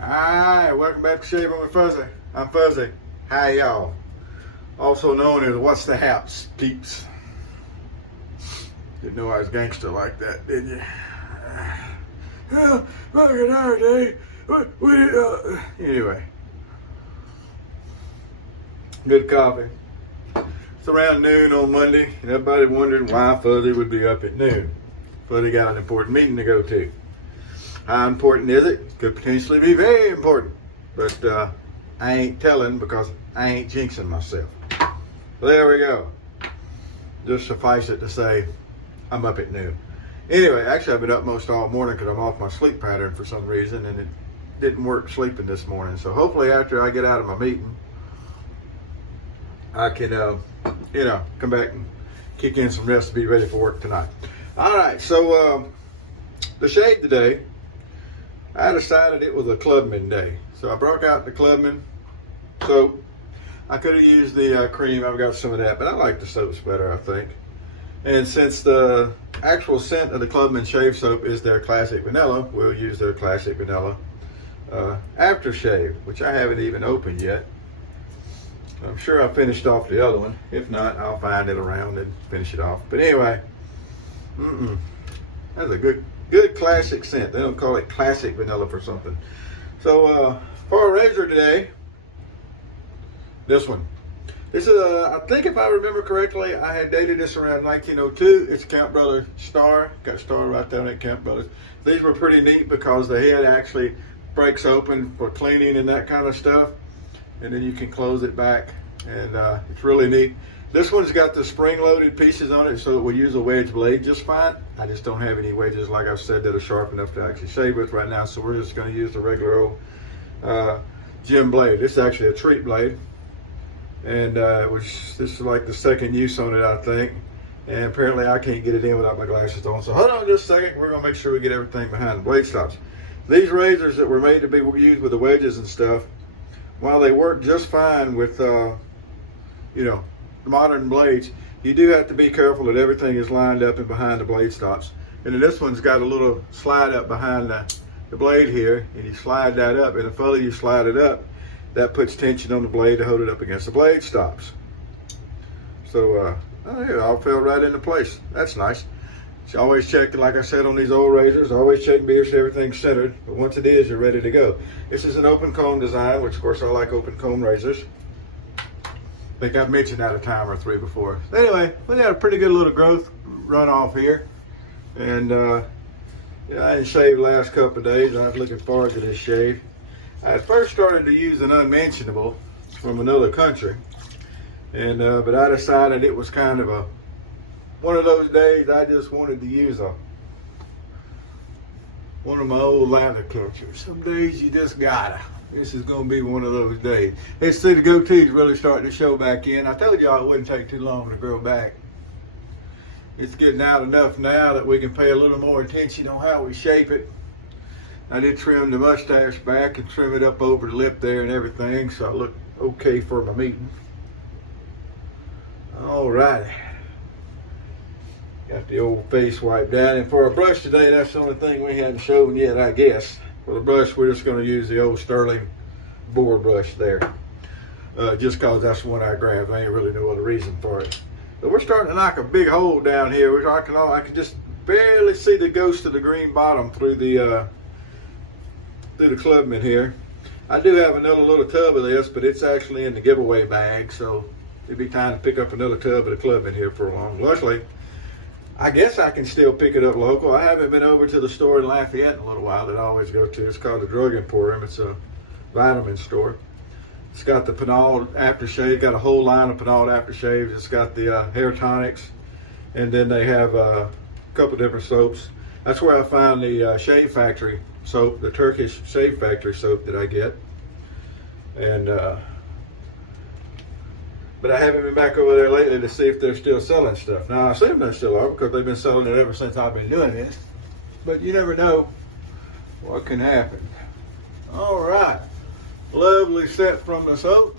Alright, welcome back to Shave with Fuzzy. I'm Fuzzy. Hi y'all. Also known as What's the Haps, peeps. Didn't know I was gangster like that, didn't you? Well, back in our day, anyway. Good coffee. It's around noon on Monday, and everybody wondering why Fuzzy would be up at noon. Fuzzy got an important meeting to go to. How important is it? Could potentially be very important, but I ain't telling because I ain't jinxing myself. So there we go. Just suffice it to say, I'm up at noon. Anyway, actually I've been up most all morning because I'm off my sleep pattern for some reason, and it didn't work sleeping this morning. So hopefully after I get out of my meeting, I can, come back and kick in some rest to be ready for work tonight. All right, so the shave today, I decided it was a Clubman day. So I broke out the Clubman soap. I could have used the cream. I've got some of that, but I like the soaps better, I think. And since the actual scent of the Clubman Shave Soap is their Classic Vanilla, we'll use their Classic Vanilla aftershave, which I haven't even opened yet. I'm sure I finished off the other one. If not, I'll find it around and finish it off. But anyway, that's a good classic scent. They don't call it Classic Vanilla for something. So for our razor today, this one. This is I think if I remember correctly, I had dated this around 1902. It's Camp Brothers Star. Got a star right down at Camp Brothers. These were pretty neat because the head actually breaks open for cleaning and that kind of stuff. And then you can close it back, and it's really neat. This one's got the spring-loaded pieces on it, so it will use a wedge blade just fine. I just don't have any wedges, like I've said, that are sharp enough to actually shave with right now, so we're just going to use the regular old gem blade. This is actually a treat blade, and this is like the second use on it, I think. And apparently I can't get it in without my glasses on, so hold on just a second. We're going to make sure we get everything behind the blade stops. These razors that were made to be used with the wedges and stuff, while they work just fine with, modern blades, you do have to be careful that everything is lined up and behind the blade stops. And then this one's got a little slide up behind the blade here, and you slide that up, and the further you slide it up, that puts tension on the blade to hold it up against the blade stops. So, it all fell right into place. That's nice. So always checking, like I said, on these old razors, always check be sure everything's centered, but once it is, you're ready to go. This is an open comb design, which of course I like open comb razors. I think I've mentioned that a time or three before. Anyway, we got a pretty good little growth runoff here. And I didn't shave the last couple of days. I was looking forward to this shave. I had first started to use an unmentionable from another country. And but I decided it was kind of one of those days I just wanted to use one of my old lather catchers. Some days you just gotta. This is gonna be one of those days. Let's see, the goatee's really starting to show back in. I told y'all it wouldn't take too long to grow back. It's getting out enough now that we can pay a little more attention on how we shape it. I did trim the mustache back and trim it up over the lip there and everything, so I look okay for my meeting. All righty. Got the old face wiped down, and for a brush today, that's the only thing we hadn't shown yet, I guess. For the brush, we're just going to use the old Sterling boar brush there, just because that's the one I grabbed. I ain't really no other reason for it. But we're starting to knock a big hole down here. I can just barely see the ghost of the green bottom through the Clubman here. I do have another little tub of this, but it's actually in the giveaway bag, so it'd be time to pick up another tub of the Clubman here for long. Luckily, I guess I can still pick it up local. I haven't been over to the store in Lafayette in a little while that I always go to. It's called the Drug Emporium. It's a vitamin store. It's got the Pinaud aftershave, got a whole line of Pinaud aftershaves. It's got the hair tonics, and then they have a couple different soaps. That's where I found the Shave Factory soap, the Turkish Shave Factory soap that I get. And but I haven't been back over there lately to see if they're still selling stuff. Now, I assume they still are because they've been selling it ever since I've been doing this. But you never know what can happen. All right. Lovely scent from the soap.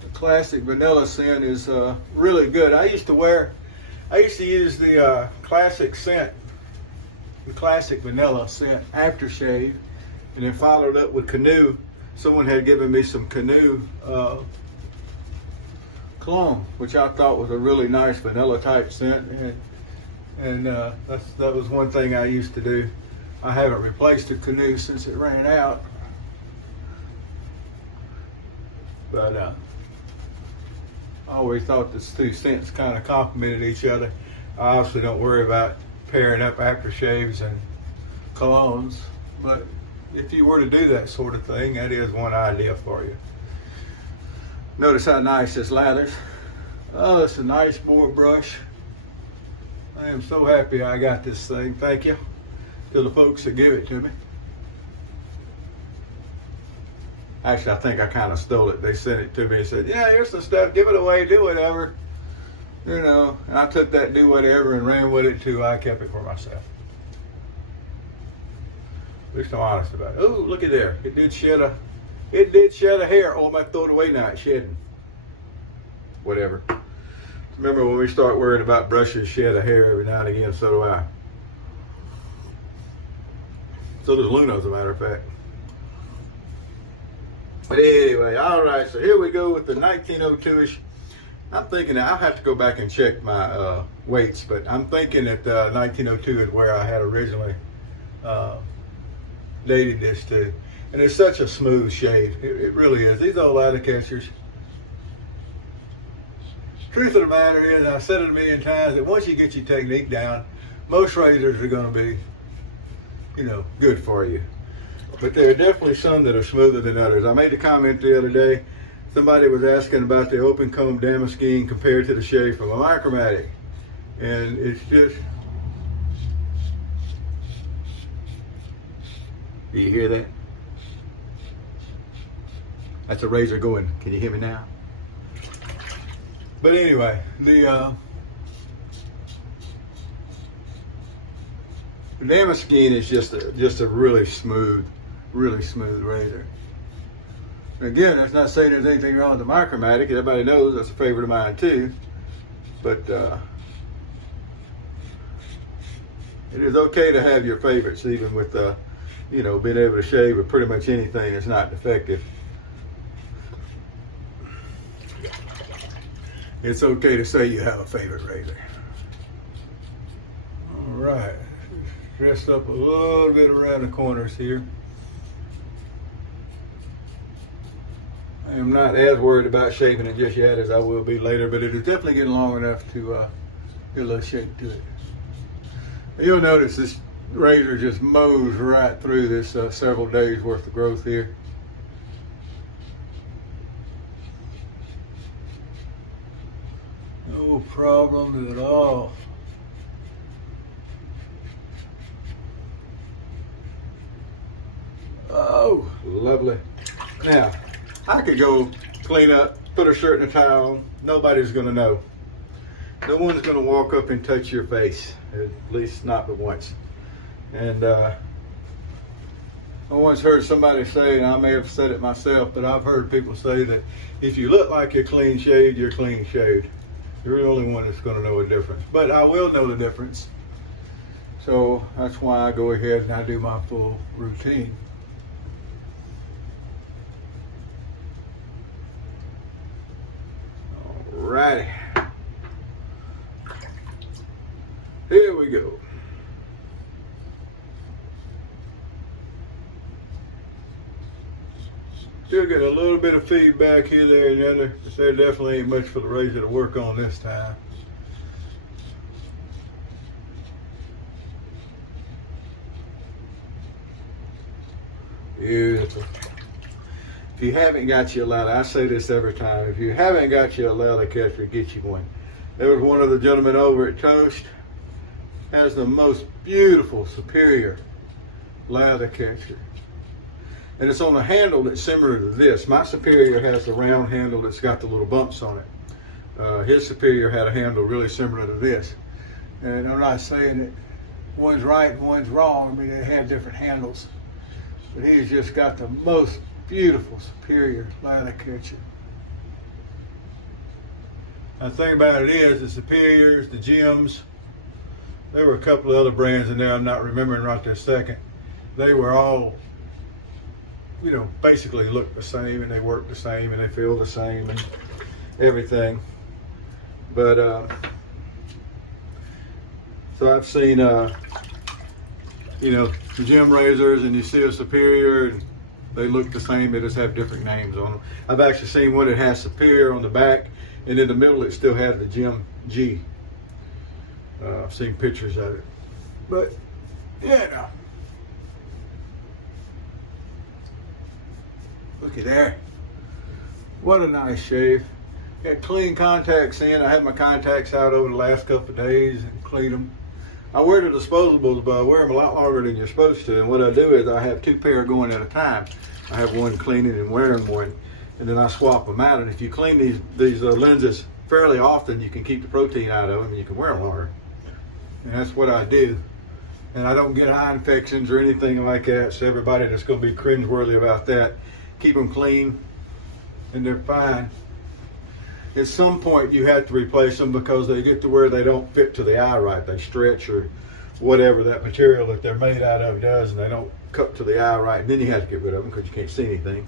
The Classic Vanilla scent is really good. I used to use the Classic Vanilla scent aftershave and then followed up with Pinaud. Someone had given me some Pinaud cologne, which I thought was a really nice vanilla type scent, and that was one thing I used to do. I haven't replaced the Pinaud since it ran out, but I always thought the two scents kind of complemented each other. I obviously don't worry about pairing up aftershaves and colognes, but if you were to do that sort of thing, that is one idea for you. Notice how nice this lathers. Oh, it's a nice board brush. I am so happy I got this thing. Thank you to the folks that give it to me. Actually, I think I kind of stole it. They sent it to me and said, yeah, here's some stuff, give it away, do whatever. You know, and I took that do whatever and ran with it too. I kept it for myself. At least I'm honest about it. Oh, look at there. It did shed a hair. Oh, I might throw it away now. It's shedding. Whatever. Remember when we start worrying about brushes shed a hair every now and again, so do I. So does Luna, as a matter of fact. But anyway, all right, so here we go with the 1902-ish. I'm thinking I'll have to go back and check my weights, but I'm thinking that 1902 is where I had originally dated this to. And it's such a smooth shave. It really is. These old lather catchers. Truth of the matter is, I've said it a million times, that once you get your technique down, most razors are going to be, you know, good for you. But there are definitely some that are smoother than others. I made the comment the other day. Somebody was asking about the open comb Damascene compared to the shave from a Micromatic. And it's just, do you hear that? That's a razor going. Can you hear me now? But anyway, the Damascene is just a really smooth razor. Again, that's not saying there's anything wrong with the Micromatic. Everybody knows that's a favorite of mine too. But it is okay to have your favorites, even with you know, being able to shave with pretty much anything that's not defective. It's okay to say you have a favorite razor. All right, dressed up a little bit around the corners here. I am not as worried about shaving it just yet as I will be later, but it is definitely getting long enough to get a little shape to it. You'll notice this razor just mows right through this several days worth of growth here. No problems at all. Oh, lovely. Now, I could go clean up, put a shirt and a towel on. Nobody's gonna know. No one's gonna walk up and touch your face, at least not but once. And I once heard somebody say, and I may have said it myself, but I've heard people say that if you look like you're clean shaved, you're clean shaved. You're the only one that's gonna know a difference. But I will know the difference. So that's why I go ahead and I do my full routine. Alrighty. Here we go. Still get a little bit of feedback here, there, and the other. There definitely ain't much for the razor to work on this time. Beautiful. If you haven't got you a lather, I say this every time, if you haven't got you a lather catcher, get you one. There was one of the gentlemen over at Toast, has the most beautiful Superior lather catcher. And it's on a handle that's similar to this. My Superior has the round handle that's got the little bumps on it. His Superior had a handle really similar to this. And I'm not saying that one's right and one's wrong. I mean, they have different handles. But he's just got the most beautiful Superior lather catcher. The thing about it is, the Superiors, the Gems, there were a couple of other brands in there I'm not remembering right this second. They were all you know, basically look the same and they work the same and they feel the same and everything. But so I've seen you know, the gym razors, and you see a Superior and they look the same, they just have different names on them. I've actually seen one that has Superior on the back, and in the middle it still has the Gym G. I've seen pictures of it. But yeah, look at that. What a nice shave. Got clean contacts in. I had my contacts out over the last couple of days and cleaned them. I wear the disposables, but I wear them a lot longer than you're supposed to. And what I do is I have 2 pair going at a time. I have one cleaning and wearing one, and then I swap them out. And if you clean these lenses fairly often, you can keep the protein out of them and you can wear them longer. And that's what I do. And I don't get eye infections or anything like that. So everybody that's going to be cringeworthy about that, keep them clean and they're fine. At some point you have to replace them because they get to where they don't fit to the eye right. They stretch or whatever that material that they're made out of does, and they don't cut to the eye right. And then you have to get rid of them because you can't see anything.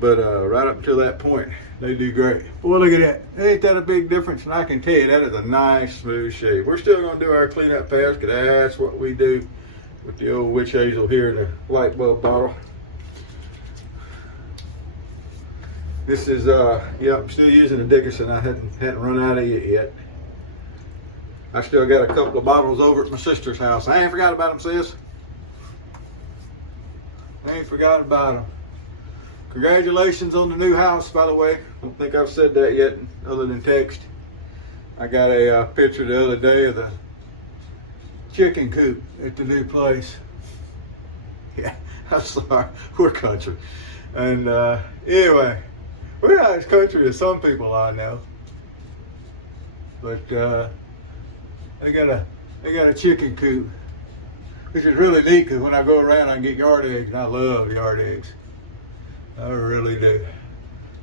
But right up until that point, they do great. Boy, look at that. Ain't that a big difference? And I can tell you that is a nice, smooth shave. We're still going to do our cleanup pass because that's what we do with the old witch hazel here in the light bulb bottle. This is, yeah, I'm still using the Dickinson. I hadn't run out of it yet. I still got a couple of bottles over at my sister's house. I ain't forgot about them, sis. I ain't forgot about them. Congratulations on the new house, by the way. I don't think I've said that yet, other than text. I got a picture the other day of the chicken coop at the new place. Yeah, I'm sorry, we're country. And anyway, we're not as country as some people I know. But they got a chicken coop, which is really neat because when I go around I can get yard eggs, and I love yard eggs. I really do.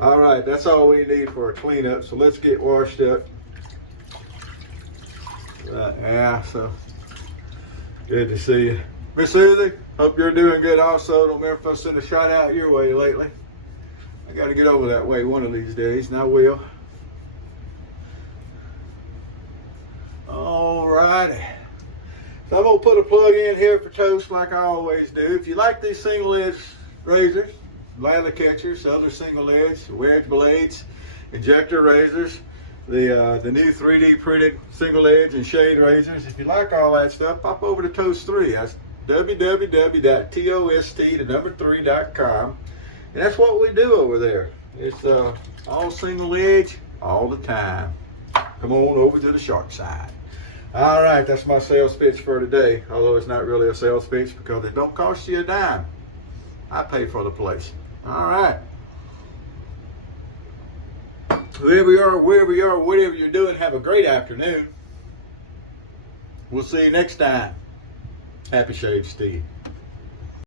All right, that's all we need for a cleanup. So let's get washed up. Yeah, so good to see you. Miss Susie, hope you're doing good also. Don't remember if I sent a shout out your way lately. I got to get over that way one of these days, and I will. All righty. So I'm going to put a plug in here for toast like I always do. If you like these single edge razors, lather catchers, other single edge, wedge blades, injector razors, the new 3D printed single edge and shade razors. If you like all that stuff, pop over to Toast 3. That's www.tost3.com. And that's what we do over there. It's all single edge all the time. Come on over to the sharp side. All right, that's my sales pitch for today. Although it's not really a sales pitch because it don't cost you a dime. I pay for the place. All right. Wherever you are, whatever you're doing, have a great afternoon. We'll see you next time. Happy shaves, Steve.